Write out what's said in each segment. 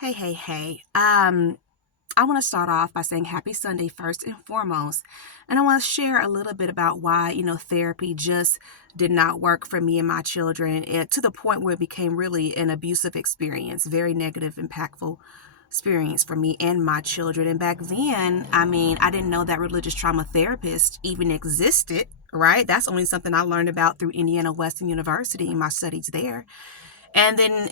Hey. I want to start off by saying happy Sunday first and foremost. And I want to share a little bit about why, therapy just did not work for me and my children to the point where it became really an abusive experience, very negative, impactful experience for me and my children. And back then, I didn't know that religious trauma therapist even existed, right? That's only something I learned about through Indiana Western University in my studies there. And then,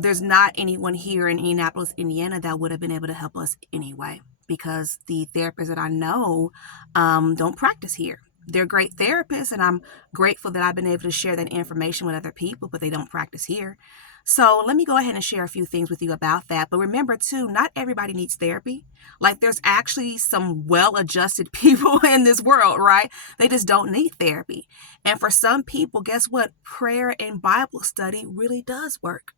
there's not anyone here in Indianapolis, Indiana that would have been able to help us anyway, because the therapists that I know don't practice here. They're great therapists, and I'm grateful that I've been able to share that information with other people, but they don't practice here. So let me go ahead and share a few things with you about that. But remember, too, not everybody needs therapy. Like, there's actually some well-adjusted people in this world, right? They just don't need therapy. And for some people, guess what? Prayer and Bible study really does work.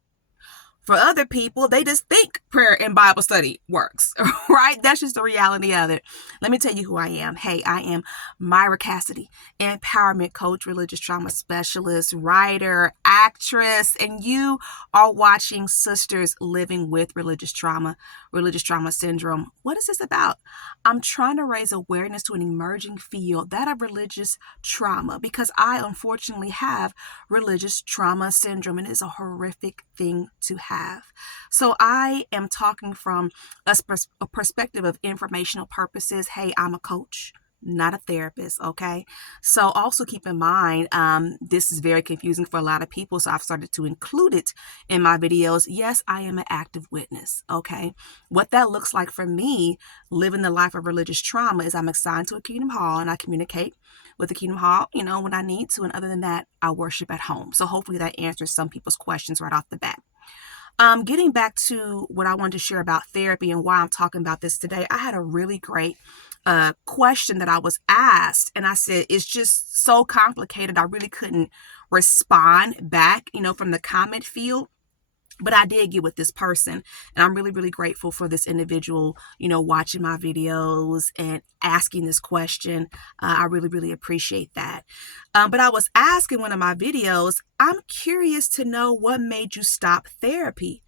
For other people, they just think prayer and Bible study works, right? That's just the reality of it. Let me tell you who I am. Hey, I am Myra Cassidy, empowerment coach, religious trauma specialist, writer, actress, and you are watching Sisters Living with Religious Trauma Syndrome. What is this about? I'm trying to raise awareness to an emerging field, that of religious trauma, because I unfortunately have religious trauma syndrome, and it's a horrific thing to have. So I am talking from a perspective of informational purposes. Hey, I'm a coach, not a therapist, okay? So also keep in mind, this is very confusing for a lot of people, so I've started to include it in my videos. Yes, I am an active witness, okay? What that looks like for me, living the life of religious trauma, is I'm assigned to a Kingdom Hall, and I communicate with the Kingdom Hall, when I need to, and other than that, I worship at home. So hopefully that answers some people's questions right off the bat. Getting back to what I wanted to share about therapy and why I'm talking about this today, I had a really great question that I was asked, and I said, it's just so complicated. I really couldn't respond back, from the comment field. But I did get with this person, and I'm really, really grateful for this individual, watching my videos and asking this question. I really, really appreciate that. But I was asking one of my videos, I'm curious to know what made you stop therapy.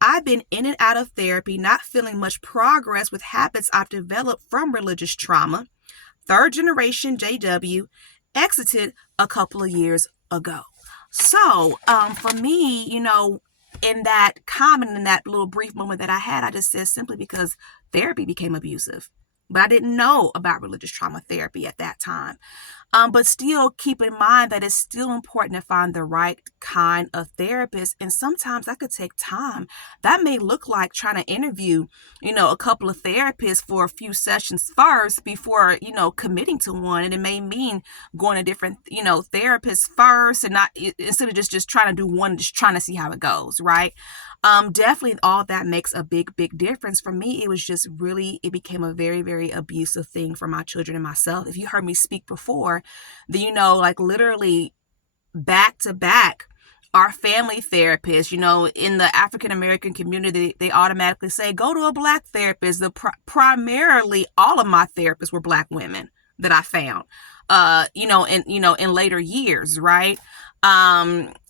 I've been in and out of therapy, not feeling much progress with habits I've developed from religious trauma. Third generation JW, exited a couple of years ago. So for me, in that comment, in that little brief moment that I had, I just said simply because therapy became abusive. But I didn't know about religious trauma therapy at that time. But still keep in mind that it's still important to find the right kind of therapist. And sometimes that could take time. That may look like trying to interview, a couple of therapists for a few sessions first before, committing to one. And it may mean going to different, therapists first, and not instead of just trying to do one, just trying to see how it goes, right? Definitely all that makes a big difference. For me, it became a very, very abusive thing for my children and myself. If you heard me speak before, then, like literally back to back, our family therapist, in the African American community, they automatically say, go to a Black therapist. Primarily all of my therapists were Black women that I found, in later years, right?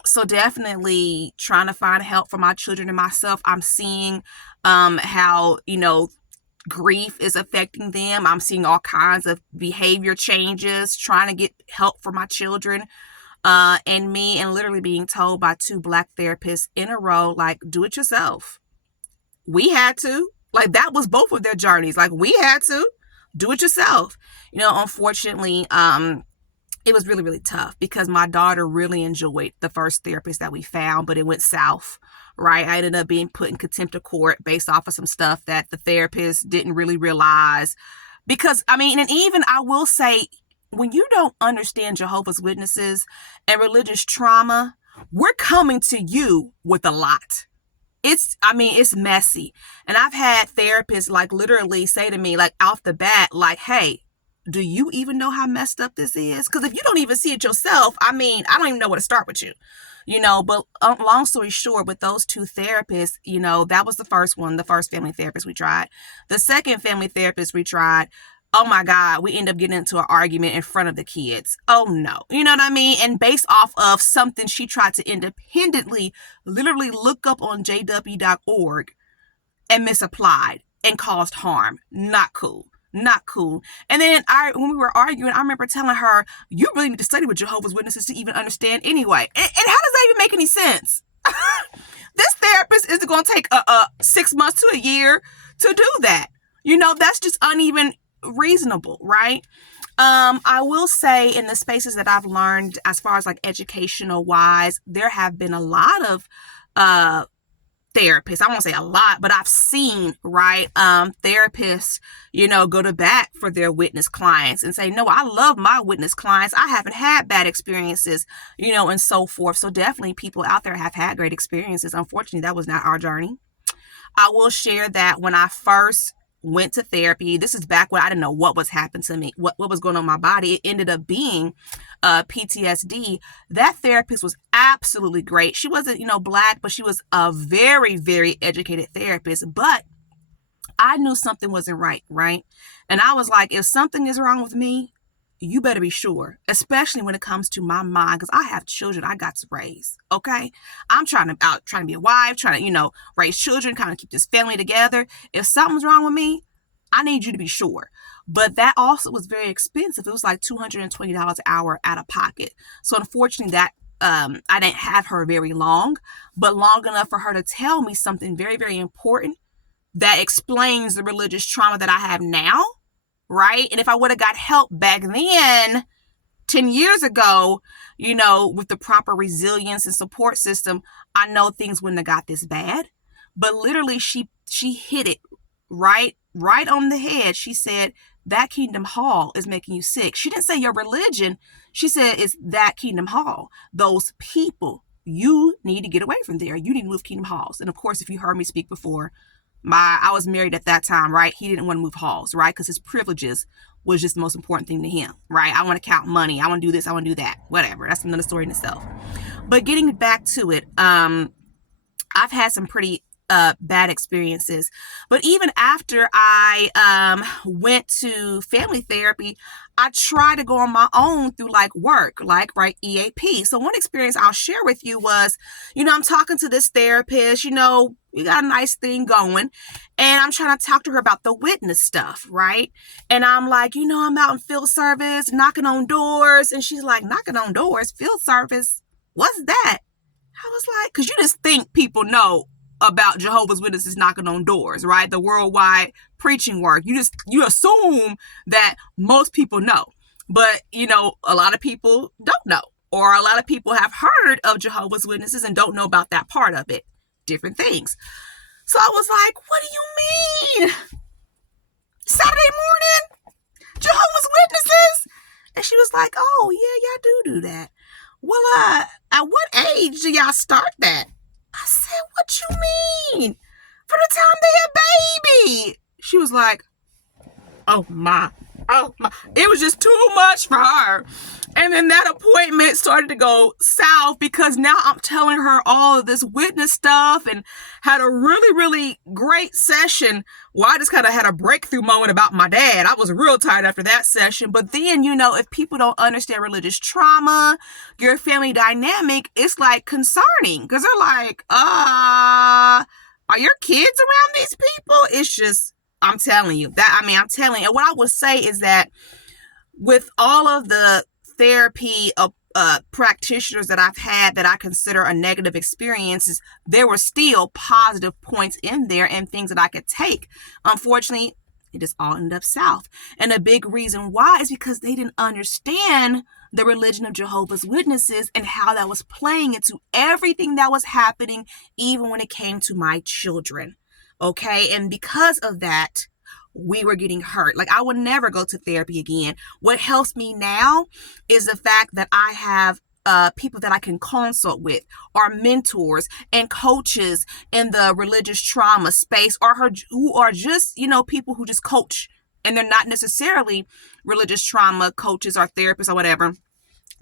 So definitely trying to find help for my children and myself. I'm seeing how, grief is affecting them. I'm seeing all kinds of behavior changes, trying to get help for my children and me, and literally being told by two Black therapists in a row, like, do it yourself. We had to. Like, that was both of their journeys. Like, we had to do it yourself. Unfortunately, it was really, really tough because my daughter really enjoyed the first therapist that we found, but it went south, right? I ended up being put in contempt of court based off of some stuff that the therapist didn't really realize. Because, and even I will say, when you don't understand Jehovah's Witnesses and religious trauma, we're coming to you with a lot. It's messy. And I've had therapists like literally say to me, like off the bat, like, hey, do you even know how messed up this is? Because if you don't even see it yourself, I don't even know where to start with you, but long story short, with those two therapists, that was the first one, the first family therapist we tried. The second family therapist we tried, oh my God, we end up getting into an argument in front of the kids. Oh no. You know what I mean? And based off of something she tried to independently literally look up on jw.org and misapplied and caused harm. Not cool. Not cool. And then when we were arguing, I remember telling her, you really need to study with Jehovah's Witnesses to even understand anyway. And how does that even make any sense? This therapist is going to take 6 months to a year to do that. That's just uneven reasonable, right? I will say in the spaces that I've learned as far as like educational wise, there have been a lot of therapists. I won't say a lot, but I've seen, right, therapists, go to bat for their witness clients and say, no, I love my witness clients. I haven't had bad experiences, and so forth. So definitely people out there have had great experiences. Unfortunately, that was not our journey. I will share that when I first went to therapy, this is back when I didn't know what was happening to me, what was going on in my body. It ended up being PTSD. That therapist was absolutely great. She wasn't, Black, but she was a very, very educated therapist. But I knew something wasn't right, right? And I was like, if something is wrong with me, you better be sure, especially when it comes to my mind, because I have children I got to raise, okay? I'm trying to be a wife, trying to, raise children, kind of keep this family together. If something's wrong with me, I need you to be sure. But that also was very expensive. It was like $220 an hour out of pocket. So unfortunately, that I didn't have her very long, but long enough for her to tell me something very, very important that explains the religious trauma that I have now. Right? And if I would have got help back then, 10 years ago, with the proper resilience and support system, I know things wouldn't have got this bad. But literally, she hit it right on the head. She said, that Kingdom Hall is making you sick. She didn't say your religion. She said, it's that Kingdom Hall. Those people, you need to get away from there. You need to move Kingdom Halls. And of course, if you heard me speak before, I was married at that time, right? He didn't want to move halls, right? Because his privileges was just the most important thing to him, right? I want to count money. I want to do this. I want to do that. Whatever. That's another story in itself. But getting back to it, I've had some pretty bad experiences. But even after I went to family therapy, I tried to go on my own through work, right, EAP. So one experience I'll share with you was, I'm talking to this therapist, we got a nice thing going, and I'm trying to talk to her about the witness stuff, right? And I'm like, I'm out in field service, knocking on doors. And she's like, knocking on doors, field service, what's that? I was like, because you just think people know about Jehovah's Witnesses knocking on doors, right? The worldwide preaching work. You assume that most people know, but a lot of people don't know, or a lot of people have heard of Jehovah's Witnesses and don't know about that part of it. Different things. So I was like, what do you mean? Saturday morning? Jehovah's Witnesses? And she was like, oh yeah, y'all do that. Well, at what age do y'all start that? I said, what you mean? For the time they had baby. She was like, oh my. It was just too much for her. And then that appointment started to go south because now I'm telling her all of this witness stuff and had a really, really great session. Well, I just kind of had a breakthrough moment about my dad. I was real tired after that session. But then, if people don't understand religious trauma, your family dynamic, it's concerning because they're like, are your kids around these people? It's just, I'm telling you. And what I would say is that with all of the therapy practitioners that I've had that I consider a negative experiences, there were still positive points in there and things that I could take. Unfortunately, it just all ended up south. And a big reason why is because they didn't understand the religion of Jehovah's Witnesses and how that was playing into everything that was happening, even when it came to my children. Okay. And because of that, we were getting hurt. I would never go to therapy again. What helps me now is the fact that I have people that I can consult with, or mentors and coaches in the religious trauma space, or who are just, people who just coach, and they're not necessarily religious trauma coaches or therapists or whatever.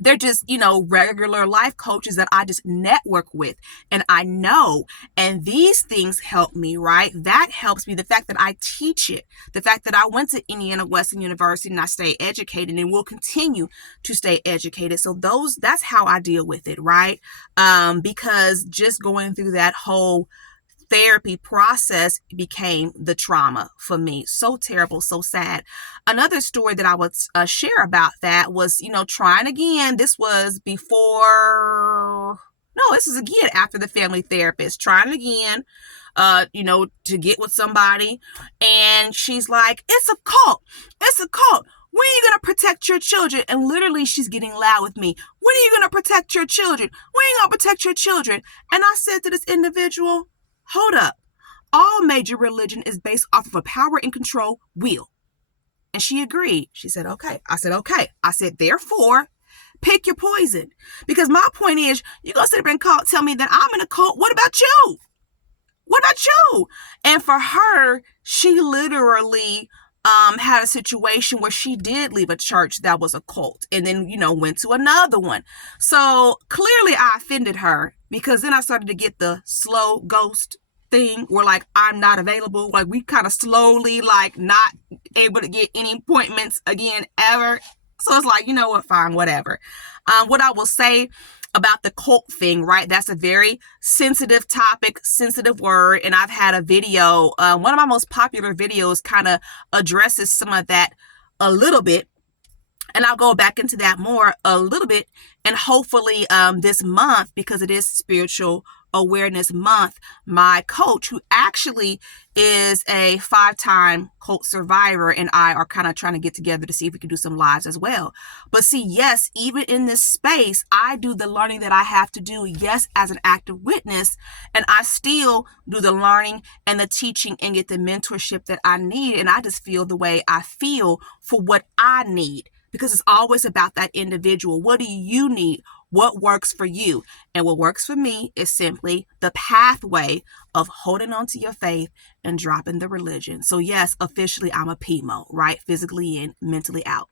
They're just, regular life coaches that I just network with and I know. And these things help me, right? That helps me. The fact that I teach it, the fact that I went to Indiana Western University and I stay educated and will continue to stay educated. So that's how I deal with it, right? Because just going through that whole therapy process became the trauma for me. So terrible, so sad. Another story that I would share about that was, trying again. This was before, no, this is again after the family therapist, trying again, to get with somebody. And she's like, it's a cult. It's a cult. When are you going to protect your children? And literally she's getting loud with me. When are you going to protect your children? When are you going to protect your children? And I said to this individual, hold up. All major religion is based off of a power and control will. And she agreed. She said, okay. I said, okay. I said, therefore, pick your poison. Because my point is, you're going to sit there and tell me that I'm in a cult. What about you? What about you? And for her, she literally had a situation where she did leave a church that was a cult and then, went to another one. So clearly I offended her, because then I started to get the slow ghost thing where like, I'm not available. Like we kind of slowly like not able to get any appointments again ever. So it's like, what, fine, whatever. What I will say about the cult thing, right? That's a very sensitive topic, sensitive word. And I've had a video, one of my most popular videos kind of addresses some of that a little bit. And I'll go back into that more a little bit. And hopefully this month, because it is Spiritual Awareness Month, my coach, who actually is a 5-time cult survivor, and I are kind of trying to get together to see if we can do some lives as well. But see, yes, even in this space, I do the learning that I have to do, yes, as an active witness, and I still do the learning and the teaching and get the mentorship that I need. And I just feel the way I feel for what I need, because it's always about that individual. What do you need? What works for you? And what works for me is simply the pathway of holding on to your faith and dropping the religion. So yes, officially I'm a PMO, right? Physically in, mentally out.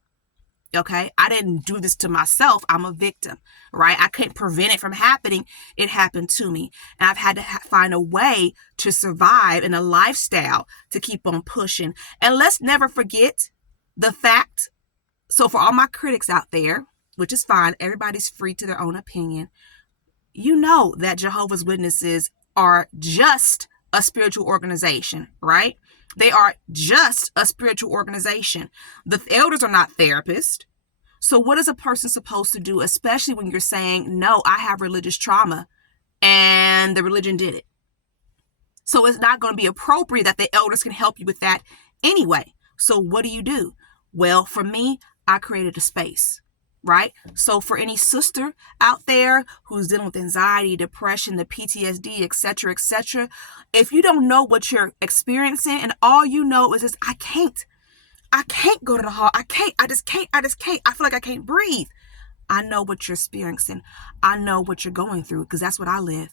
Okay. I didn't do this to myself. I'm a victim, right? I couldn't prevent it from happening. It happened to me. And I've had to find a way to survive in a lifestyle to keep on pushing. And let's never forget the fact. So for all my critics out there, which is fine, everybody's free to their own opinion, you know that Jehovah's Witnesses are just a spiritual organization, right? They are just a spiritual organization. The elders are not therapists. So what is a person supposed to do, especially when you're saying, no, I have religious trauma and the religion did it? So it's not going to be appropriate that the elders can help you with that anyway. So what do? Well, for me, I created a space. Right? So for any sister out there who's dealing with anxiety, depression, the PTSD, etc., if you don't know what you're experiencing and all you know is this, I can't go to the hall. I just can't. I feel like I can't breathe. I know what you're experiencing. I know what you're going through, because that's what I live.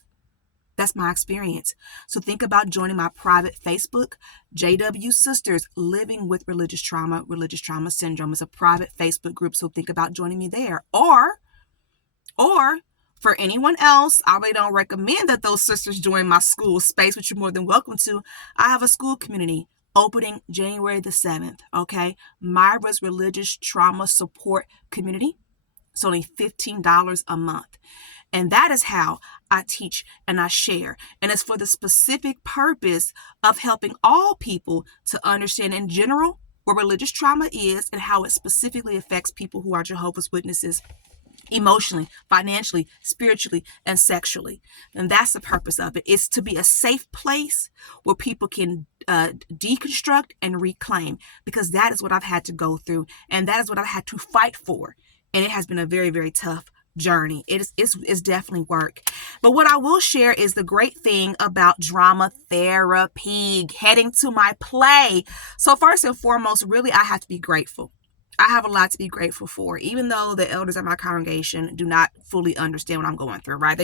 That's my experience. So think about joining my private Facebook, JW Sisters Living with Religious Trauma Syndrome. It's a private Facebook group. So think about joining me there. Or for anyone else, I really don't recommend that those sisters join my Skool space, which you're more than welcome to. I have a Skool community opening January the 7th. Okay. Mira's Religious Trauma Support Community. It's only $15 a month. And that is how I teach and I share. And it's for the specific purpose of helping all people to understand in general what religious trauma is and how it specifically affects people who are Jehovah's Witnesses emotionally, financially, spiritually, and sexually. And that's the purpose of it. It's to be a safe place where people can deconstruct and reclaim, because that is what I've had to go through. And that is what I've had to fight for. And it has been a very, very tough journey. It's definitely work. But what I will share is the great thing about drama therapy, heading to my play. So first and foremost, really, I have to be grateful. I have a lot to be grateful for, even though the elders at my congregation do not fully understand what I'm going through, right?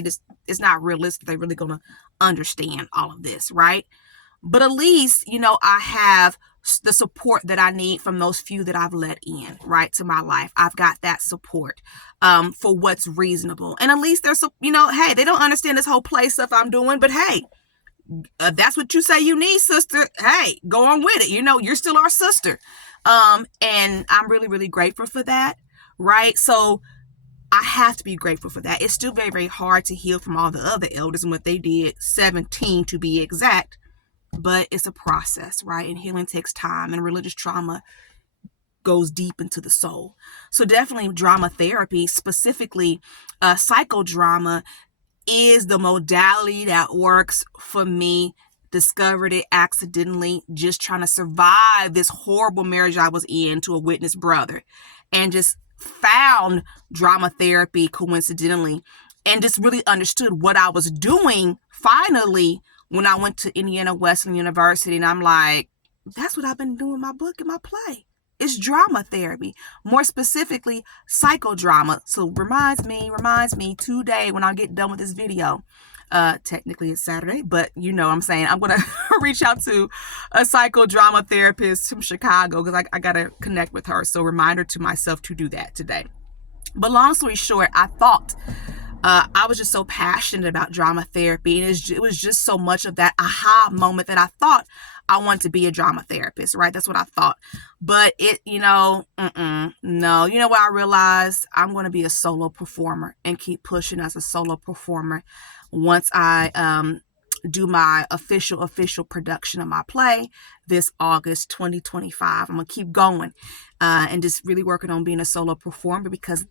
It's not realistic. They're really going to understand all of this, right? But at least, I have the support that I need from those few that I've let in, right, to my life. I've got that support for what's reasonable. And at least there's, hey, they don't understand this whole play stuff I'm doing, but hey, that's what you say you need, sister. Hey, go on with it. You're still our sister. And I'm really, really grateful for that, right? So I have to be grateful for that. It's still very, very hard to heal from all the other elders and what they did, 17 to be exact, but it's a process, right? And healing takes time, and religious trauma goes deep into the soul. So definitely drama therapy, specifically psychodrama, is the modality that works for me. Discovered it accidentally, just trying to survive this horrible marriage I was in to a witness brother, and just found drama therapy coincidentally, and just really understood what I was doing finally when I went to Indiana Wesleyan University. And I'm like, that's what I've been doing in my book and my play. It's drama therapy, more specifically psychodrama. So reminds me today when I get done with this video, technically it's Saturday, but you know what I'm saying, I'm gonna reach out to a psychodrama therapist from Chicago, because I gotta connect with her. So reminder to myself to do that today. But long story short, I thought I was just so passionate about drama therapy, and it was just so much of that aha moment that I thought I wanted to be a drama therapist, right? That's what I thought. But it, no. You know what I realized? I'm going to be a solo performer and keep pushing as a solo performer. Once I do my official production of my play this August 2025, I'm going to keep going and just really working on being a solo performer, because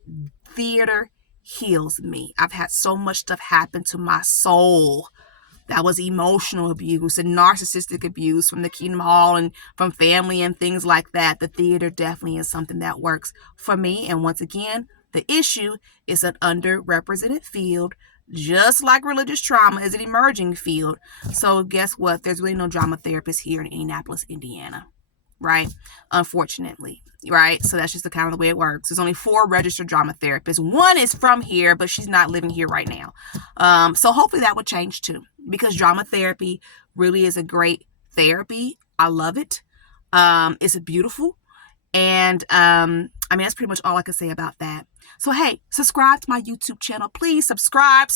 theater heals me. I've had so much stuff happen to my soul that was emotional abuse and narcissistic abuse from the Kingdom Hall and from family and things like that. The theater definitely is something that works for me. And once again, the issue is an underrepresented field, just like religious trauma is an emerging field. So guess what? There's really no drama therapists here in Indianapolis, Indiana, right? Unfortunately, right? So that's just the kind of the way it works. There's only 4 registered drama therapists. One is from here, but she's not living here right now. So hopefully that would change too, because drama therapy really is a great therapy. I love it. It's beautiful. And that's pretty much all I can say about that. So hey, subscribe to my YouTube channel. Please subscribe.